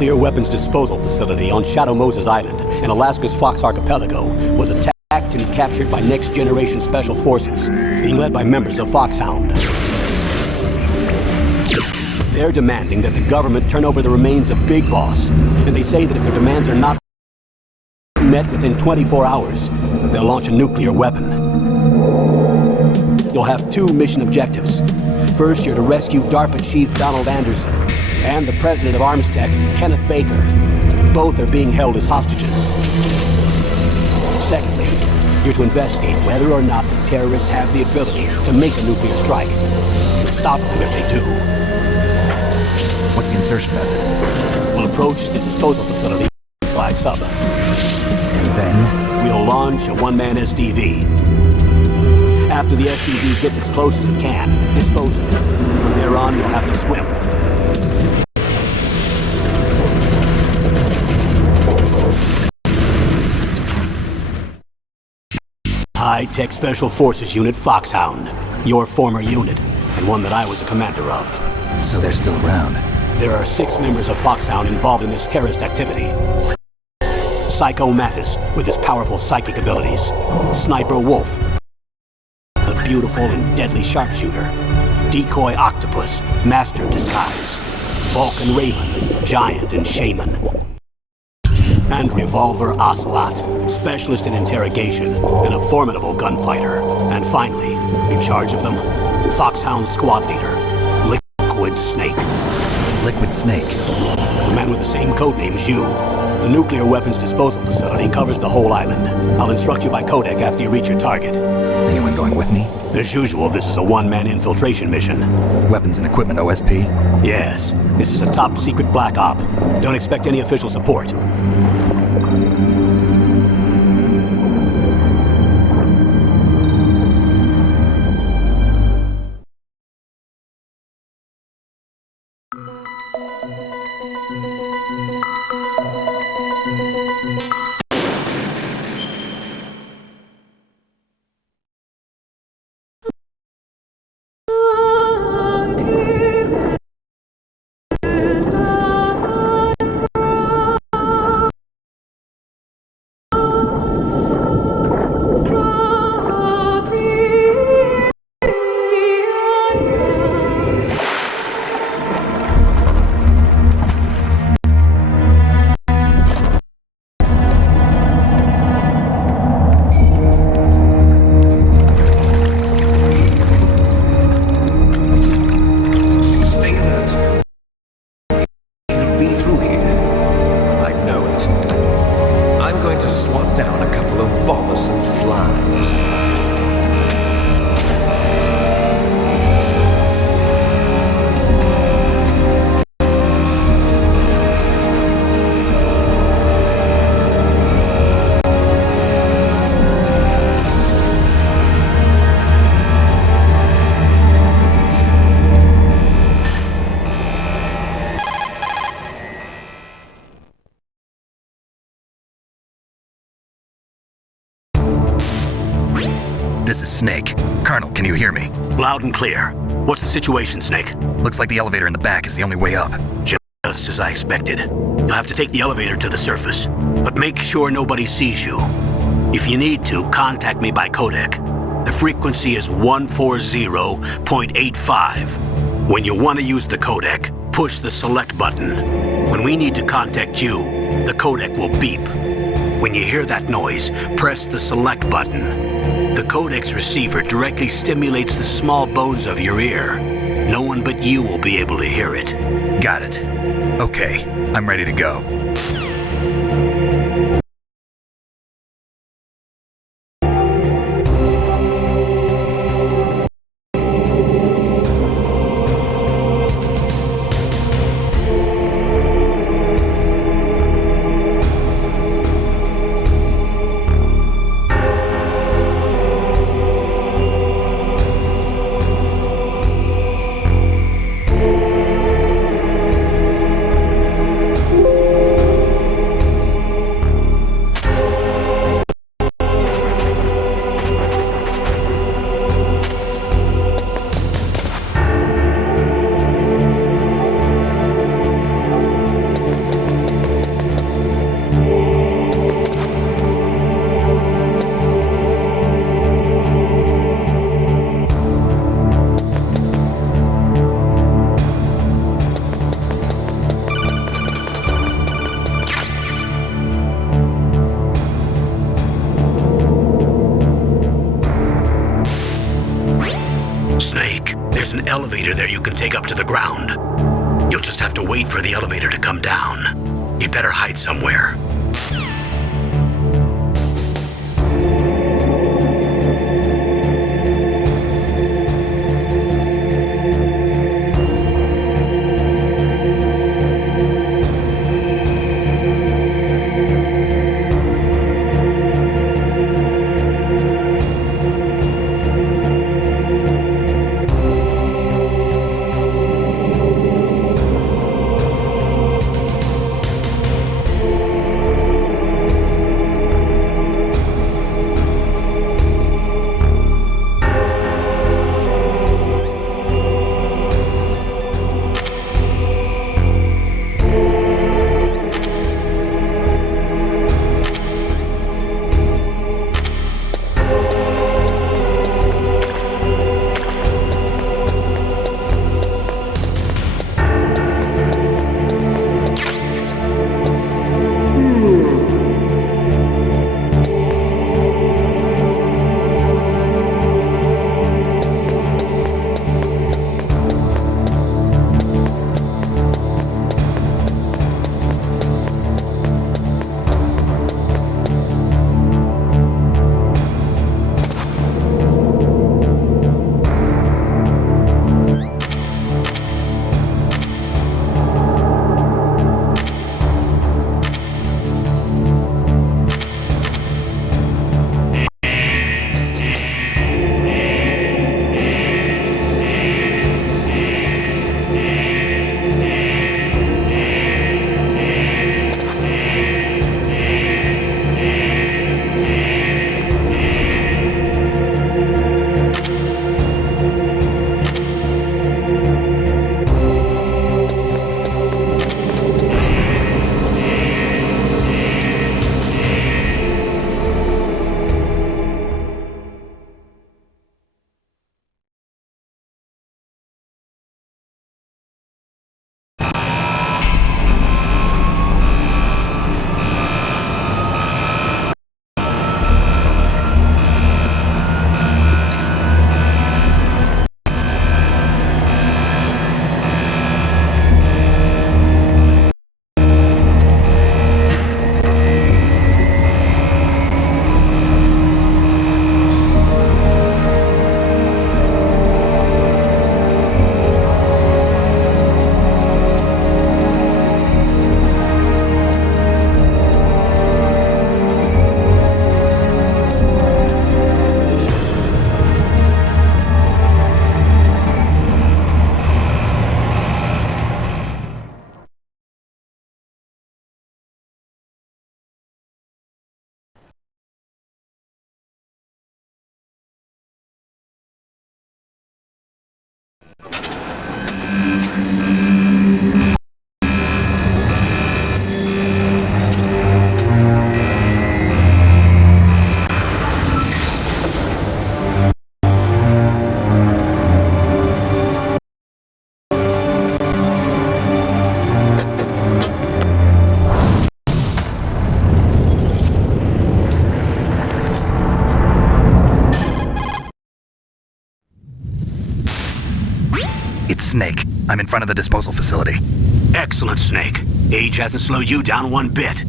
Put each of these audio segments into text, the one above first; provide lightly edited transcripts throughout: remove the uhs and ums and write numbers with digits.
nuclear weapons disposal facility on Shadow Moses Island in Alaska's Fox Archipelago was attacked and captured by next-generation special forces, being led by members of Foxhound. They're demanding that the government turn over the remains of Big Boss, and they say that if their demands are not met within 24 hours, they'll launch a nuclear weapon. You'll have two mission objectives. First, you're to rescue DARPA Chief Donald Anderson and the president of Armstech, Kenneth Baker. Both are being held as hostages. Secondly, you're to investigate whether or not the terrorists have the ability to make a nuclear strike, and stop them if they do. What's the insertion method? We'll approach the disposal facility by sub. And then? We'll launch a one-man SDV. After the SDV gets as close as it can, dispose of it. From there on, you'll have to swim. High-Tech Special Forces Unit Foxhound. Your former unit, and one that I was a commander of. So they're still around. There are 6 members of Foxhound involved in this terrorist activity. Psycho Mattis, with his powerful psychic abilities. Sniper Wolf, the beautiful and deadly sharpshooter. Decoy Octopus, master of disguise. Vulkan Raven, giant and shaman. And Revolver Ocelot, specialist in interrogation and a formidable gunfighter. And finally, in charge of them, Foxhound squad leader, Liquid Snake. Liquid Snake? The man with the same codename as you. The nuclear weapons disposal facility covers the whole island. I'll instruct you by codec after you reach your target. Anyone going with me? As usual, this is a one-man infiltration mission. Weapons and equipment OSP? Yes. This is a top-secret black op. Don't expect any official support. This is Snake. Colonel, can you hear me? Loud and clear. What's the situation, Snake? Looks like the elevator in the back is the only way up. Just as I expected. You'll have to take the elevator to the surface, but make sure nobody sees you. If you need to, contact me by codec. The frequency is 140.85. When you want to use the codec, push the select button. When we need to contact you, the codec will beep. When you hear that noise, press the select button. The codec's receiver directly stimulates the small bones of your ear. No one but you will be able to hear it. Got it. Okay, I'm ready to go. Snake, there's an elevator there you can take up to the ground. You'll just have to wait for the elevator to come down. You better hide somewhere. It's Snake. I'm in front of the disposal facility. Excellent, Snake. Age hasn't slowed you down one bit.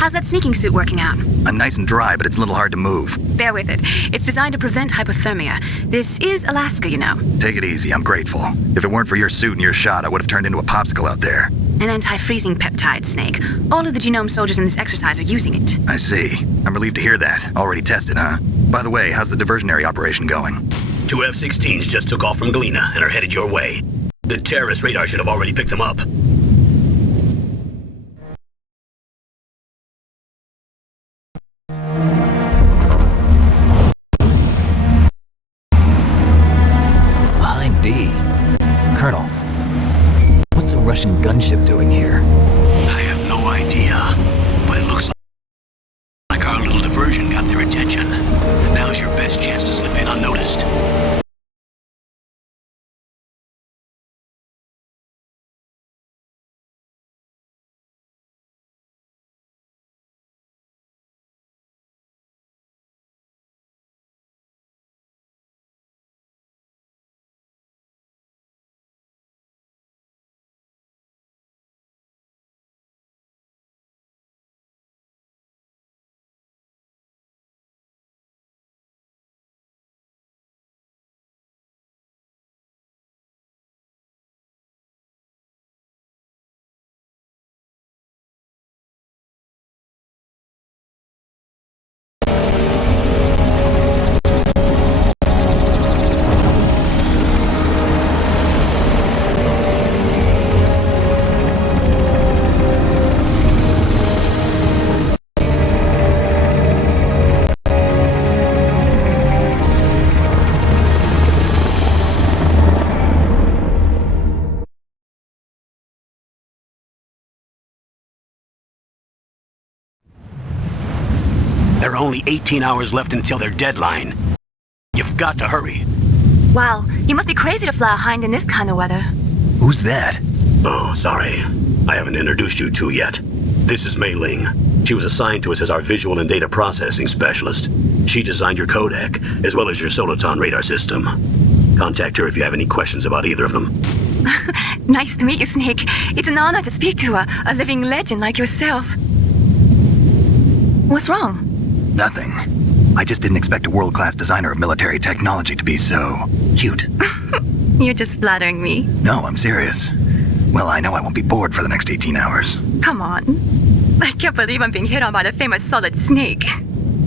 How's that sneaking suit working out? I'm nice and dry, but it's a little hard to move. Bear with it. It's designed to prevent hypothermia. This is Alaska, you know. Take it easy, I'm grateful. If it weren't for your suit and your shot, I would have turned into a popsicle out there. An anti-freezing peptide, Snake. All of the genome soldiers in this exercise are using it. I see. I'm relieved to hear that. Already tested, huh? By the way, how's the diversionary operation going? 2 F-16s just took off from Galena and are headed your way. The terrorist radar should have already picked them up. Behind D. Colonel, what's a Russian gunship doing here? I have no idea, but it looks like our little diversion got their attention. Now's your best chance to slip in unnoticed. only 18 hours left until their deadline. You've got to hurry. Wow, you must be crazy to fly a hind in this kind of weather. Who's that? Oh, sorry. I haven't introduced you to yet. This is Mei Ling. She was assigned to us as our visual and data processing specialist. She designed your codec, as well as your Soliton radar system. Contact her if you have any questions about either of them. Nice to meet you, Snake. It's an honor to speak to a living legend like yourself. What's wrong? Nothing. I just didn't expect a world-class designer of military technology to be so cute. You're just flattering me. No, I'm serious. Well, I know I won't be bored for the next 18 hours. Come on. I can't believe I'm being hit on by the famous Solid Snake.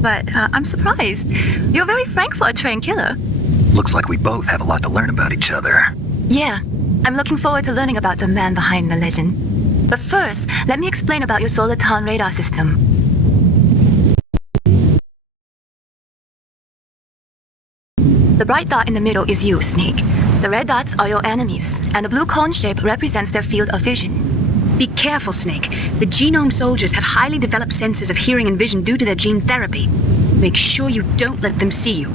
But I'm surprised. You're very frank for a trained killer. Looks like we both have a lot to learn about each other. Yeah, I'm looking forward to learning about the man behind the legend. But first, let me explain about your Soliton radar system. The bright dot in the middle is you, Snake. The red dots are your enemies, and the blue cone shape represents their field of vision. Be careful, Snake. The genome soldiers have highly developed sensors of hearing and vision due to their gene therapy. Make sure you don't let them see you.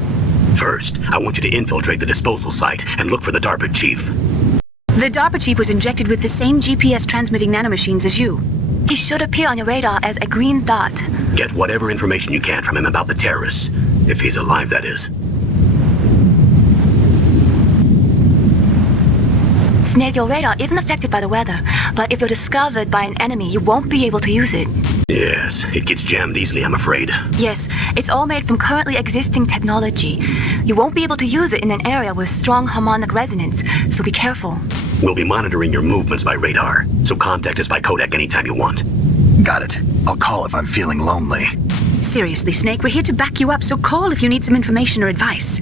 First, I want you to infiltrate the disposal site and look for the DARPA chief. The DARPA chief was injected with the same GPS transmitting nanomachines as you. He should appear on your radar as a green dot. Get whatever information you can from him about the terrorists. If he's alive, that is. Snake, your radar isn't affected by the weather, but if you're discovered by an enemy, you won't be able to use it. Yes, it gets jammed easily, I'm afraid. Yes, it's all made from currently existing technology. You won't be able to use it in an area with strong harmonic resonance, so be careful. We'll be monitoring your movements by radar, so contact us by codec anytime you want. Got it. I'll call if I'm feeling lonely. Seriously, Snake, we're here to back you up, so call if you need some information or advice.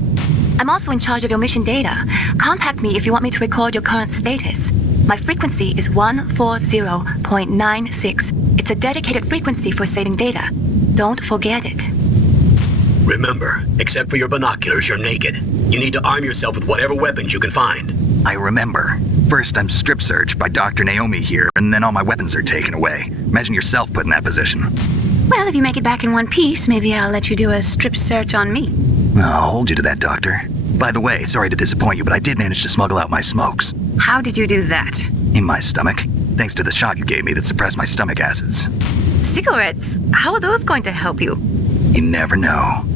I'm also in charge of your mission data. Contact me if you want me to record your current status. My frequency is 140.96. It's a dedicated frequency for saving data. Don't forget it. Remember, except for your binoculars, you're naked. You need to arm yourself with whatever weapons you can find. I remember. First, I'm strip searched by Dr. Naomi here, and then all my weapons are taken away. Imagine yourself put in that position. Well, if you make it back in one piece, maybe I'll let you do a strip search on me. I'll hold you to that, Doctor. By the way, sorry to disappoint you, but I did manage to smuggle out my smokes. How did you do that? In my stomach, thanks to the shot you gave me that suppressed my stomach acids. Cigarettes? How are those going to help you? You never know.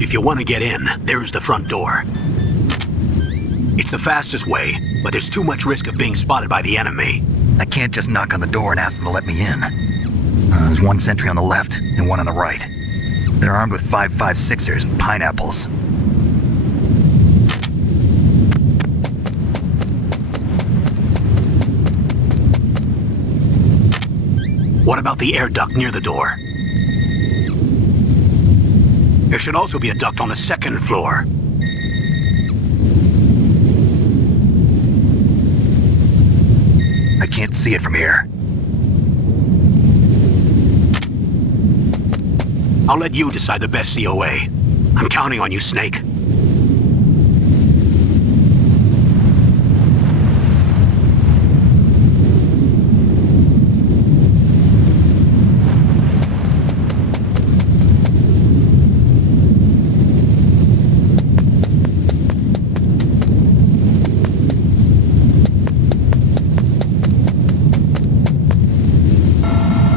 If you want to get in, there's the front door. It's the fastest way, but there's too much risk of being spotted by the enemy. I can't just knock on the door and ask them to let me in. There's one sentry on the left and one on the right. They're armed with 5.56ers and pineapples. What about the air duct near the door? There should also be a duct on the second floor. I can't see it from here. I'll let you decide the best COA. I'm counting on you, Snake.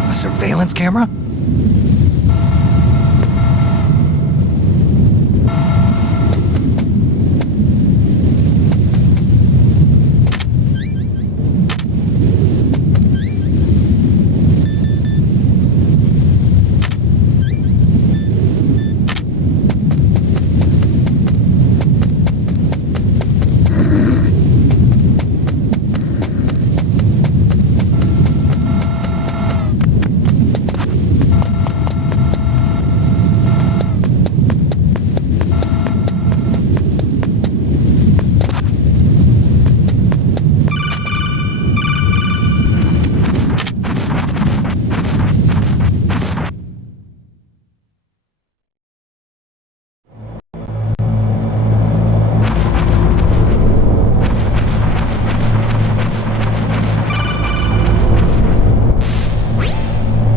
A surveillance camera?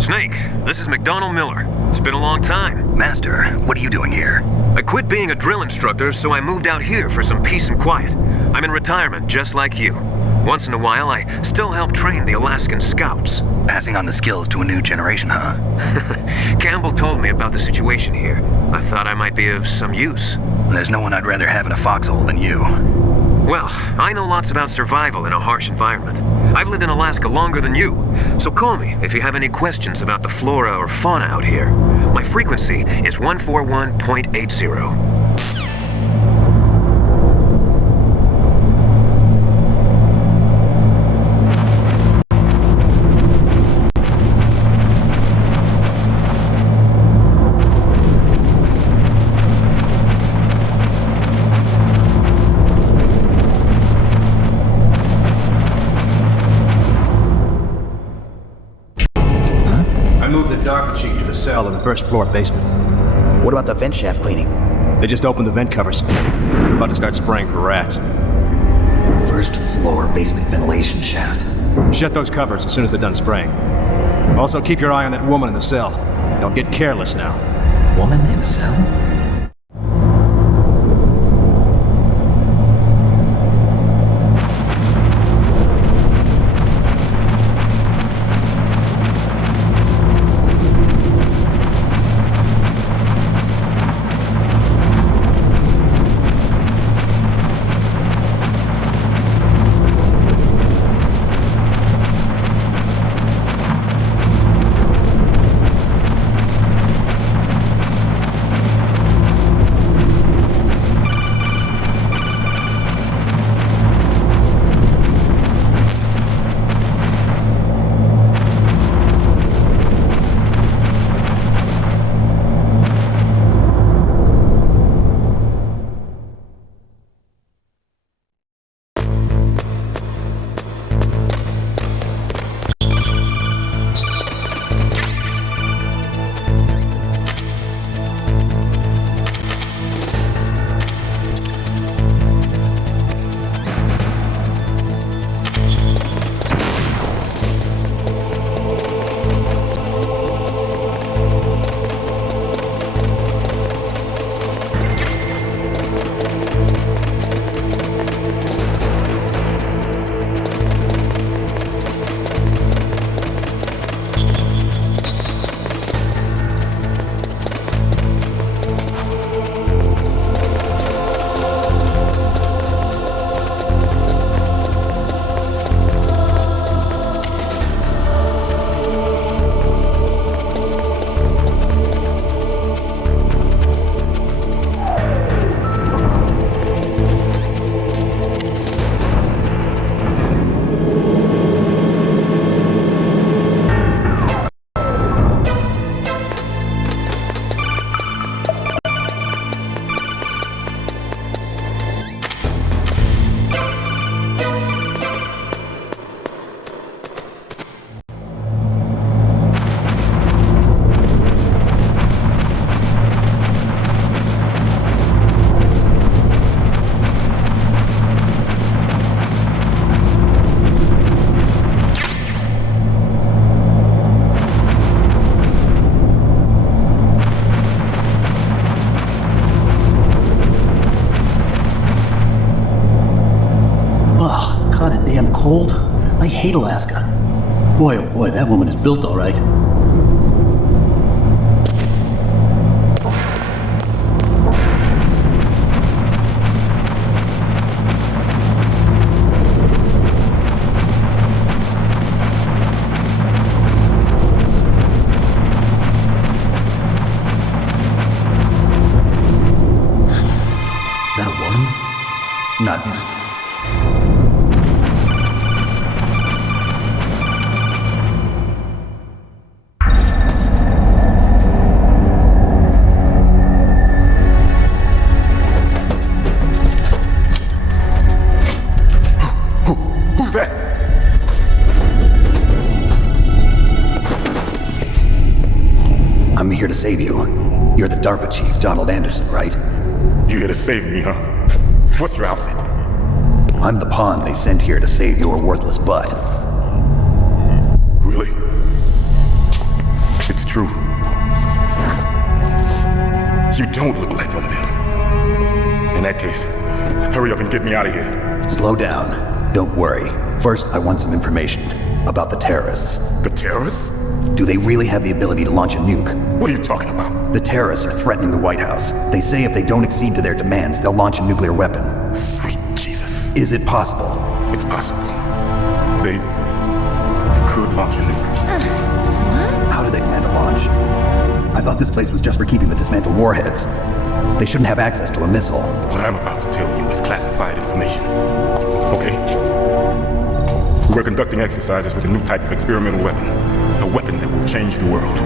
Snake, this is McDonald Miller. It's been a long time. Master, what are you doing here? I quit being a drill instructor, so I moved out here for some peace and quiet. I'm in retirement, just like you. Once in a while, I still help train the Alaskan Scouts. Passing on the skills to a new generation, huh? Campbell told me about the situation here. I thought I might be of some use. There's no one I'd rather have in a foxhole than you. Well, I know lots about survival in a harsh environment. I've lived in Alaska longer than you, so call me if you have any questions about the flora or fauna out here. My frequency is 141.80. Cell in the first floor basement. What about the vent shaft cleaning? They just opened the vent covers. They're about to start spraying for rats. First floor basement ventilation shaft. Shut those covers as soon as they're done spraying. Also, keep your eye on that woman in the cell. Don't get careless now. Woman in cell? Cold? I hate Alaska. Boy, oh boy, that woman is built all right. Is that a woman? Not yet. I'm here to save you. You're the DARPA chief, Donald Anderson, right? You here to save me, huh? What's your outfit? I'm the pawn they sent here to save your worthless butt. Really? it's true. You don't look like one of them. In that case, hurry up and get me out of here. Slow down. Don't worry. First, I want some information about the terrorists. The terrorists? Do they really have the ability to launch a nuke? What are you talking about? The terrorists are threatening the White House. They say if they don't accede to their demands, they'll launch a nuclear weapon. Sweet Jesus. Is it possible? It's possible. They could launch a nuke. How do they plan to launch? I thought this place was just for keeping the dismantled warheads. They shouldn't have access to a missile. What I'm about to tell you is classified information. Okay? We're conducting exercises with a new type of experimental weapon. A weapon that will change the world.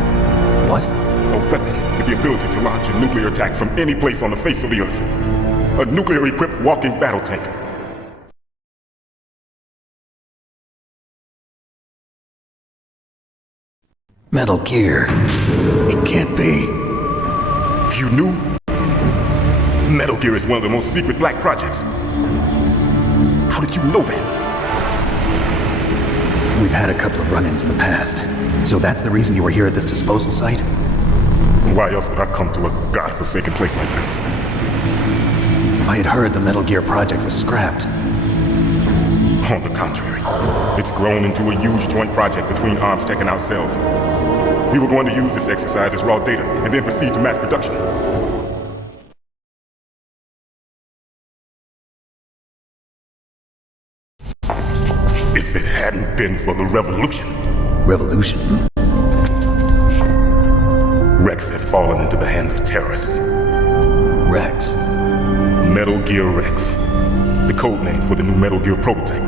What? A weapon with the ability to launch a nuclear attack from any place on the face of the Earth. A nuclear-equipped walking battle tank. Metal Gear. It can't be. You knew? Metal Gear is one of the most secret black projects. How did you know that? We've had a couple of run-ins in the past. So that's the reason you were here at this disposal site? Why else would I come to a godforsaken place like this? I had heard the Metal Gear project was scrapped. On the contrary, it's grown into a huge joint project between ArmsTech and ourselves. We were going to use this exercise as raw data and then proceed to mass production. If it hadn't been for the revolution. Revolution? Rex has fallen into the hands of terrorists. Rex? Metal Gear Rex. The code name for the new Metal Gear prototype.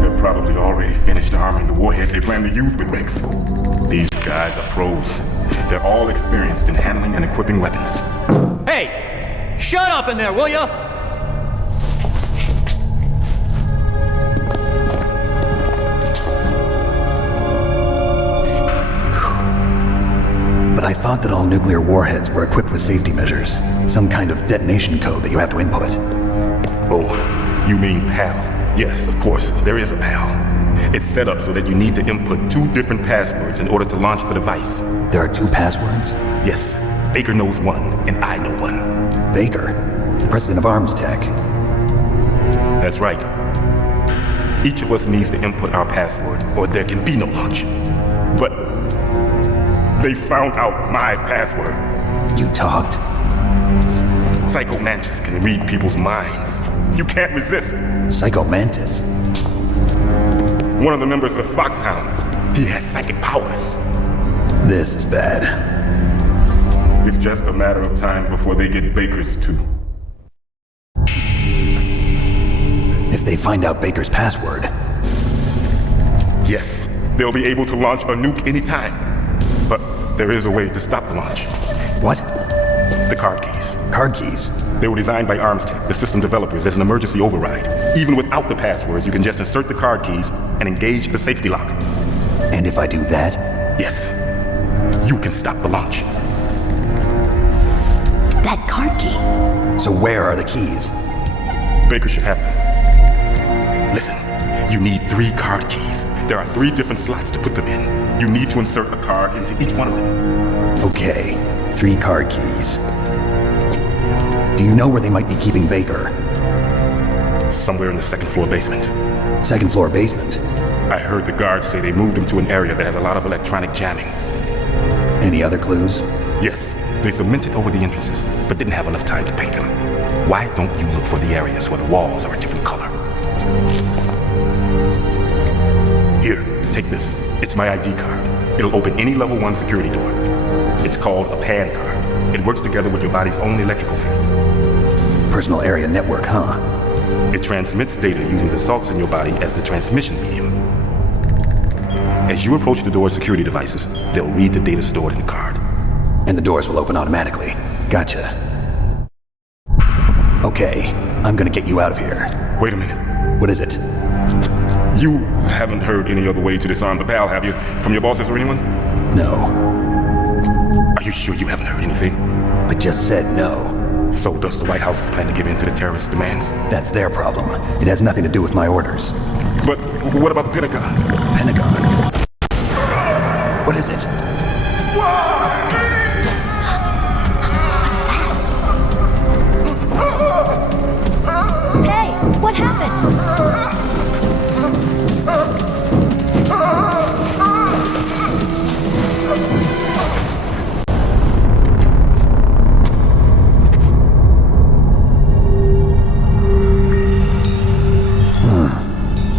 They're probably already finished arming the warhead they plan to use with Rex. These guys are pros. They're all experienced in handling and equipping weapons. Hey! Shut up in there, will ya? But I thought that all nuclear warheads were equipped with safety measures. Some kind of detonation code that you have to input. Oh, you mean PAL? Yes, of course, there is a PAL. It's set up so that you need to input 2 different passwords in order to launch the device. There are 2 passwords? Yes, Baker knows one, and I know one. Baker? The president of ArmsTech? That's right. Each of us needs to input our password, or there can be no launch. But they found out my password. You talked? Psycho Mantis can read people's minds. You can't resist. Psycho Mantis? One of the members of Foxhound. He has psychic powers. This is bad. It's just a matter of time before they get Baker's too. If they find out Baker's password... Yes, they'll be able to launch a nuke anytime. But there is a way to stop the launch. What? The card keys. Card keys? They were designed by ArmsTech, the system developers, as an emergency override. Even without the passwords, you can just insert the card keys and engage the safety lock. And if I do that? Yes. You can stop the launch. That card key. So where are the keys? Baker should have them. Listen, you need 3 card keys. There are 3 different slots to put them in. You need to insert a card into each one of them. Okay, 3 card keys. Do you know where they might be keeping Baker? Somewhere in the 2nd floor basement. 2nd floor basement? I heard the guards say they moved him to an area that has a lot of electronic jamming. Any other clues? Yes, they cemented over the entrances, but didn't have enough time to paint them. Why don't you look for the areas where the walls are a different color? Here, take this. It's my ID card. It'll open any level 1 security door. It's called a PAN card. It works together with your body's own electrical field. Personal area network, huh? It transmits data using the salts in your body as the transmission medium. As you approach the door's security devices, they'll read the data stored in the card. And the doors will open automatically. Gotcha. Okay, I'm gonna get you out of here. Wait a minute. What is it? You haven't heard any other way to disarm the PAL, have you? From your bosses or anyone? No. Are you sure you haven't heard anything? I just said no. So does the White House plan to give in to the terrorist demands? That's their problem. It has nothing to do with my orders. But what about the Pentagon? Pentagon? What is it? Hey, what happened?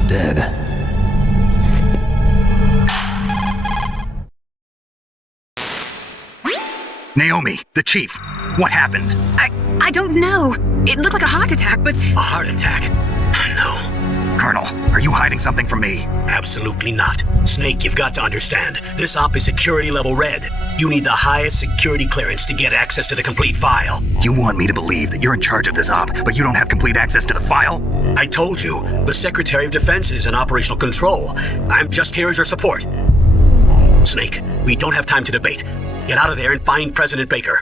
Dead. Naomi, the chief. What happened? I don't know. It looked like a heart attack, but... A heart attack? No. Colonel, are you hiding something from me? Absolutely not. Snake, you've got to understand. This op is security level red. You need the highest security clearance to get access to the complete file. You want me to believe that you're in charge of this op, but you don't have complete access to the file? I told you, the Secretary of Defense is in operational control. I'm just here as your support. Snake, we don't have time to debate. Get out of there and find President Baker.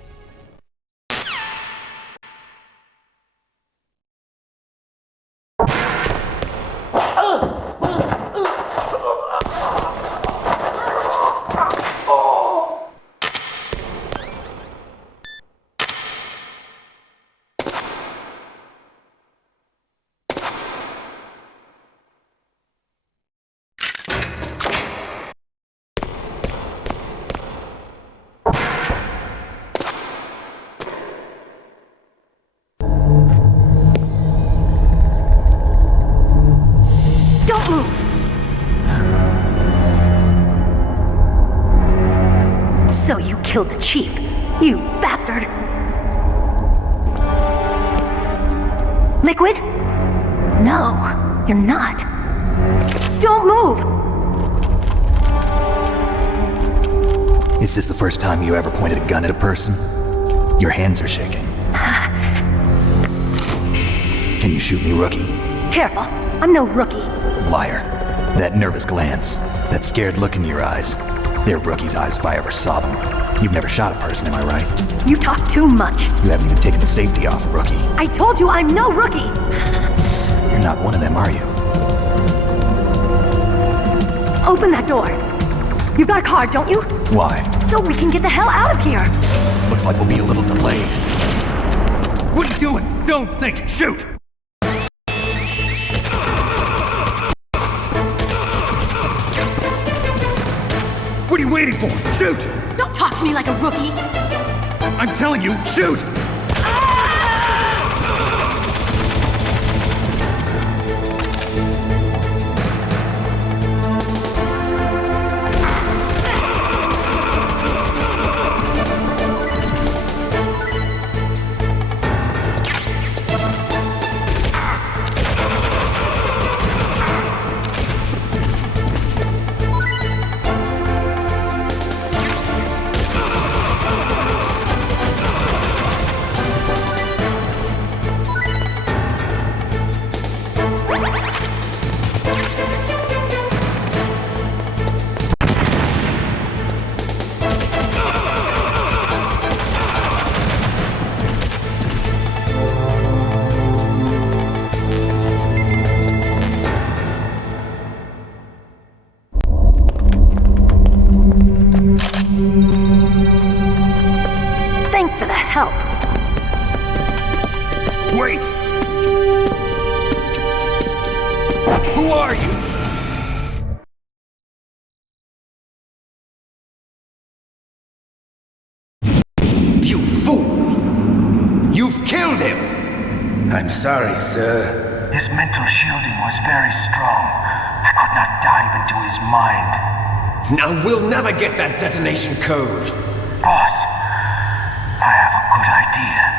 So you killed the chief, you bastard! Liquid? No, you're not. Don't move! Is this the first time you ever pointed a gun at a person? Your hands are shaking. Can you shoot me, rookie? Careful, I'm no rookie. Liar. That nervous glance, that scared look in your eyes. They're rookie's eyes if I ever saw them. You've never shot a person, am I right? You talk too much. You haven't even taken the safety off, rookie. I told you I'm no rookie! You're not one of them, are you? Open that door. You've got a card, don't you? Why? So we can get the hell out of here! Looks like we'll be a little delayed. What are you doing? Don't think. Shoot! What are you waiting for? Shoot! Don't talk to me like a rookie! I'm telling you, shoot! Thanks for the help. Wait! Who are you? You fool! You've killed him! I'm sorry, sir. His mental shielding was very strong. I could not dive into his mind. Now we'll never get that detonation code. Boss, I have a good idea.